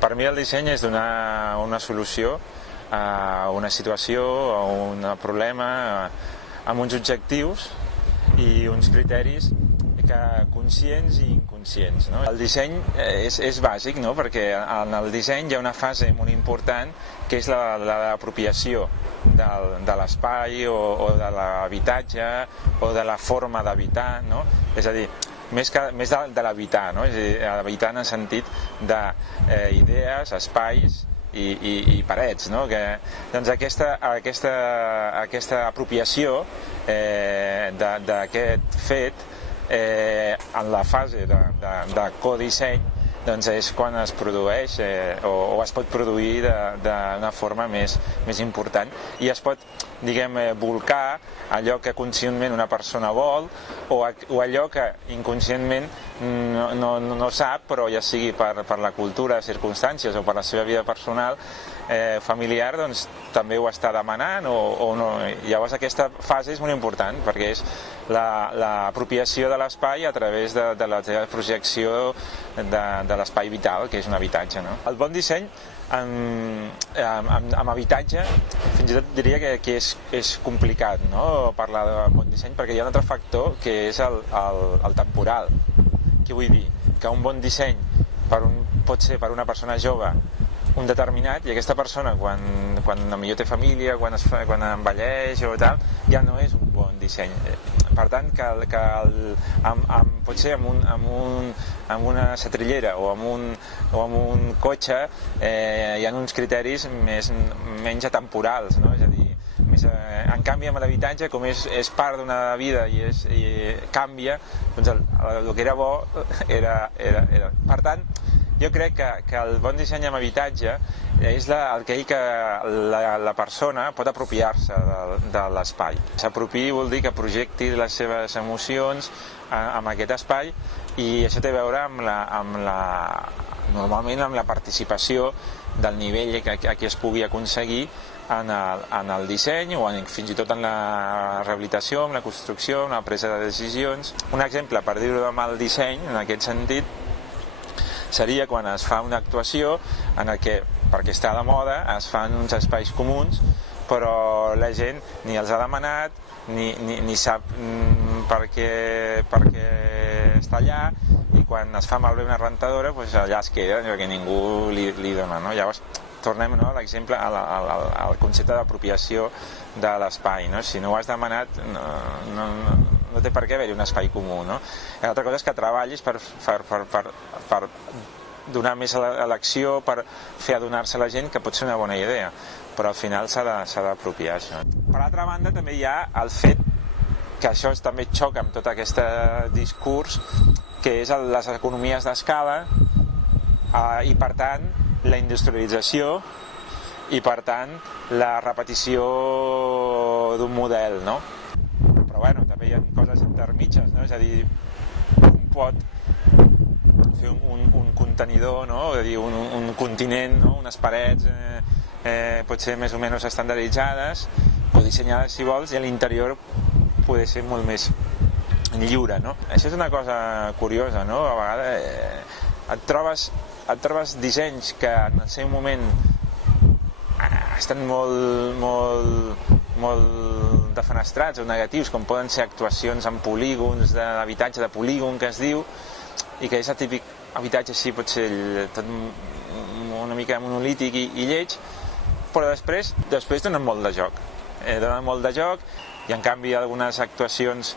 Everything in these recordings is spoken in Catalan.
Per mi el disseny és donar una solució a una situació, a un problema, amb uns objectius i uns criteris conscients i inconscients. No? El disseny és bàsic, no? Perquè en el disseny hi ha una fase molt important que és l'apropiació de l'espai o de l'habitatge o de la forma d'habitar, no? És a dir, més de l'habitar, no? És a dir, habitar en el sentit d'idees, espais i parets, no? Doncs aquesta apropiació d'aquest fet en la fase de codisseny doncs és quan es produeix o es pot produir d'una forma més important i es pot, diguem, volcar allò que conscientment una persona vol o allò que inconscientment no sap, però ja sigui per la cultura, circumstàncies o per la seva vida personal, familiar, doncs també ho està demanant o no. Llavors aquesta fase és molt important perquè és l'apropiació de l'espai a través de la projecció de l'espai vital, que és un habitatge. No? El bon disseny amb habitatge fins i tot diria que és complicat, no? Parlar de bon disseny perquè hi ha un altre factor que és el temporal. Què vull dir? Que un bon disseny pot ser per una persona jove un determinat i aquesta persona quan potser té família, quan envelleix o tal, ja no és un bon disseny. Per tant, potser amb una setrillera o amb un cotxe hi ha uns criteris menys atemporals, no? És a dir, en canvi amb l'habitatge, com és part d'una vida i canvia, doncs el que era bo era... Per tant, jo crec que el bon disseny amb habitatge és aquell que la persona pot apropiar-se de l'espai. S'apropiar vol dir que projecti les seves emocions en aquest espai i això té a veure normalment amb la participació del nivell que es pugui aconseguir en el disseny o fins i tot en la rehabilitació, en la construcció, en la presa de decisions. Un exemple, per dir-ho amb el disseny, en aquest sentit, seria quan es fa una actuació en què, perquè està de moda, es fan uns espais comuns, però la gent ni els ha demanat, ni sap per què està allà, i quan es fa malbé una rentadora, doncs allà es queda, perquè ningú li dona. No? Llavors, tornem a l'exemple, al concepte d'apropiació de l'espai. No? Si no ho has demanat, no té per què haver-hi un espai comú. No? L'altra cosa és que treballis per donar més elecció, per fer adonar-se a la gent que pot ser una bona idea, però al final s'ha d'apropiar això. Per altra banda, també hi ha el fet que això també xoca amb tot aquest discurs, que és les economies d'escala i, per tant, la industrialització i, per tant, la repetició d'un model, no? Però, bueno, també hi ha coses intermitges, no? És a dir, un pot fer un contenidor, no? És a dir, un continent, no? Unes parets potser més o menys estandarditzades o dissenyades, si vols, i a l'interior poder ser molt més lliure, no? Això és una cosa curiosa, no? A vegades et trobes dissenys que en el seu moment estan molt defenestrats o negatius, com poden ser actuacions en polígons, d'habitatge de polígon que es diu, i que és el típic habitatge així, pot ser tot una mica monolític i lleig, però després donen molt de joc. Donen molt de joc i en canvi algunes actuacions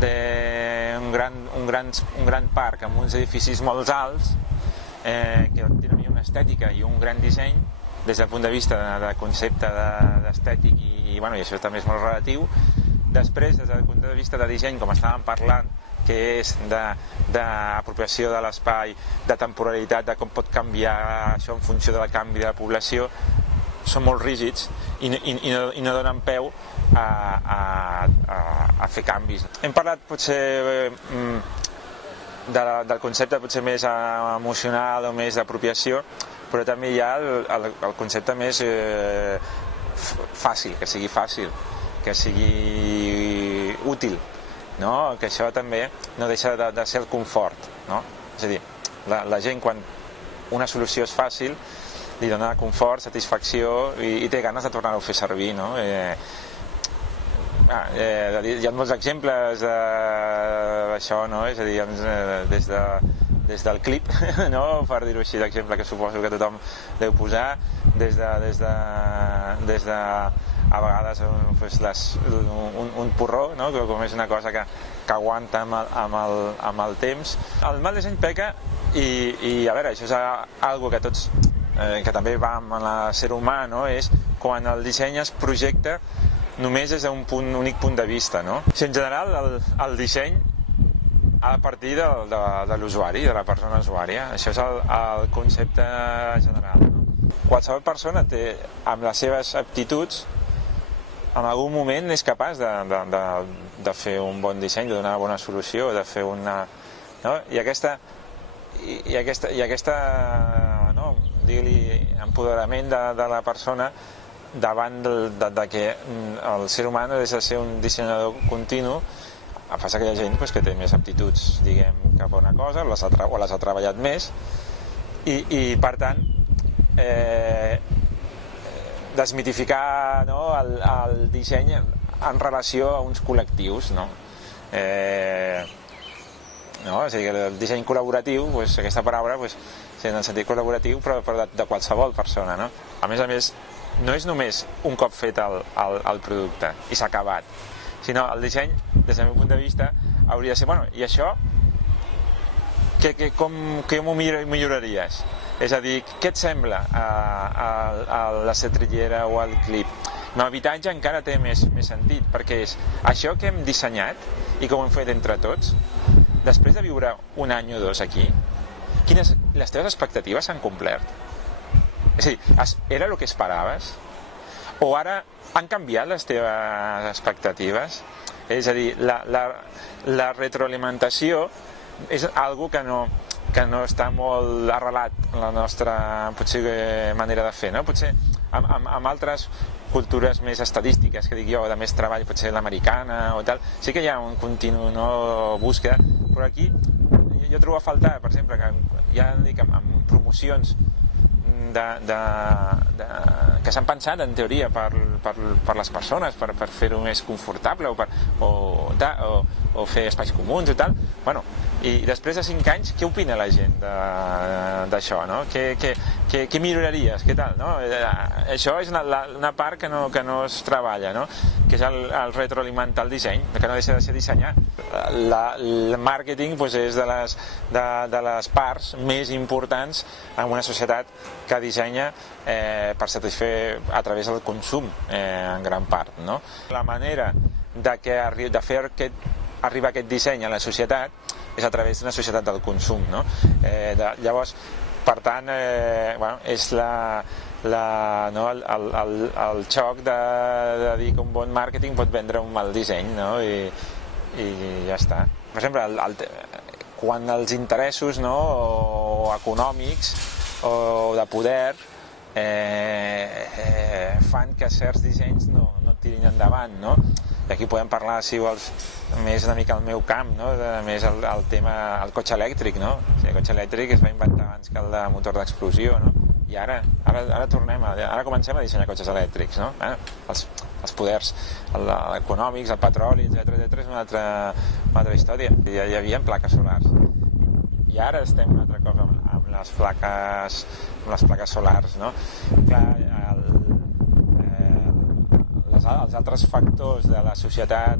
d'un gran parc amb uns edificis molt alts que tenen una estètica i un gran disseny des del punt de vista de concepte d'estètic i això també és molt relatiu. Després, des del punt de vista de disseny, com estàvem parlant, que és d'apropiació de l'espai, de temporalitat, de com pot canviar això en funció del canvi de la població, són molt rígids i no donen peu a fer canvis. Hem parlat potser del concepte potser més emocional o més d'apropiació, però també hi ha el concepte més fàcil, que sigui útil, no? Que això també no deixa de ser el confort, no? És a dir, la gent quan una solució és fàcil, li dona confort, satisfacció i té ganes de tornar-ho a fer servir, no? Hi ha molts exemples d'això, no? És a dir, des del clip, no? Per dir-ho així, d'exemple que suposo que tothom deu posar, des de a vegades un porró, no? Com és una cosa que aguanta amb el temps. El mal disseny peca i a veure, això és algo que tots, que també va amb l'ésser humà, no? És quan el disseny es projecta només des d'un únic punt de vista, no? Si en general el disseny ha de partir de l'usuari, de la persona usuària. Això és el concepte general, no? Qualsevol persona té, amb les seves aptituds, en algun moment és capaç de fer un bon disseny, de donar una bona solució, de fer una... No? I aquesta no? Digue-li empoderament de la persona davant de que el ser humà no deixa de ser un dissenyador continu. Passa que hi ha gent que té més aptituds, diguem, cap a una cosa, o les ha treballat més, i per tant, desmitificar, no, el disseny en relació a uns col·lectius, no? No? És a dir, el disseny col·laboratiu, doncs, aquesta paraula, doncs, en el sentit col·laboratiu, però de qualsevol persona, no? A més, no és només un cop fet el producte i s'ha acabat, sinó el disseny, des del meu punt de vista, hauria de ser, bueno, i això, com ho milloraries? És a dir, què et sembla a la setrillera o al clip? L'habitatge encara té més sentit, perquè és això que hem dissenyat i que ho hem fet entre tots, després de viure un any o dos aquí, les teves expectatives s'han complert? És a dir, era el que esperaves? O ara han canviat les teves expectatives? És a dir, la retroalimentació és algo que no està molt arrelat en la nostra potser manera de fer, no? Potser amb altres cultures més estadístiques, que dic jo, de més treball, potser l'americana o tal, sí que hi ha un continu búsqueda, però aquí jo trobo a faltar, per exemple, que ja dic, amb promocions que s'han pensat en teoria per les persones, per fer-ho més confortable o fer espais comuns i tal, bueno, i després de 5 anys què opina la gent d'això, no? Què milloraries, què tal, no? Això és una part que no es treballa, no? Que és el retroalimentar el disseny, que no deixa de ser dissenyar. El màrqueting és de les parts més importants en una societat que dissenya per satisfer a través del consum en gran part, no? La manera de fer arribar aquest disseny a la societat és a través d'una societat del consum, no? Llavors, per tant, és el xoc de dir que un bon màrqueting pot vendre un mal disseny, no? I ja està. Per exemple, quan els interessos econòmics o de poder fan que certs dissenys no tirin endavant, no? I aquí podem parlar, si vols, més una mica al meu camp, no? Més el tema, el cotxe elèctric, no? El cotxe elèctric es va inventar abans que el de motor d'explosió, no? I ara comencem a dissenyar cotxes elèctrics, no? Els poders econòmics, el petroli, etc. És una altra història. Ja hi havia plaques solars. I ara estem un altre cop amb les plaques solars, no? Clar, els altres factors de la societat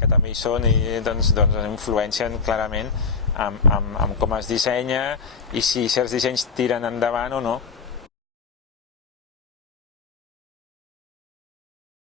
que també hi són i doncs influencien clarament amb com es dissenya i si certs dissenys tiren endavant o no.